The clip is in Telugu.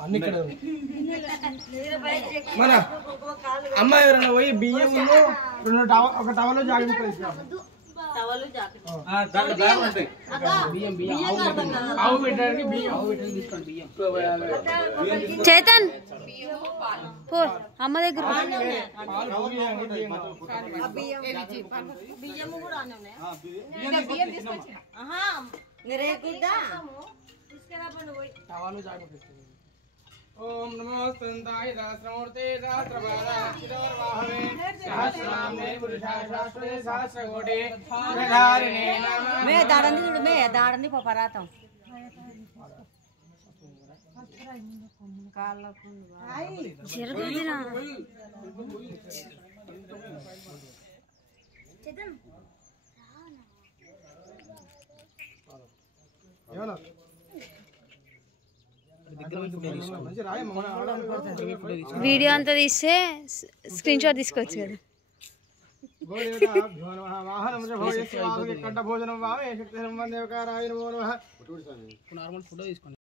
అన్ని ఇక్కడ మన అమ్మ ఎవరైనా పోయి బియ్యం ఒక టవల్ జాకెట్ చేతన్ అమ్మ దగ్గర ओम नमो स्तंताय सहस्रमूर्ते सहस्रपादाय सहस्रनामे पुरुषाय शास्त्रे सहस्रकोटे धारिणे नमः మే దాడంది చూడు మే దాడంది పపరాతం జరగదిరా చేతన్ ఏమన్నా వీడియో అంతా తీస్తే స్క్రీన్ షాట్ తీసుకోవచ్చు కదా కంఠ భోజనం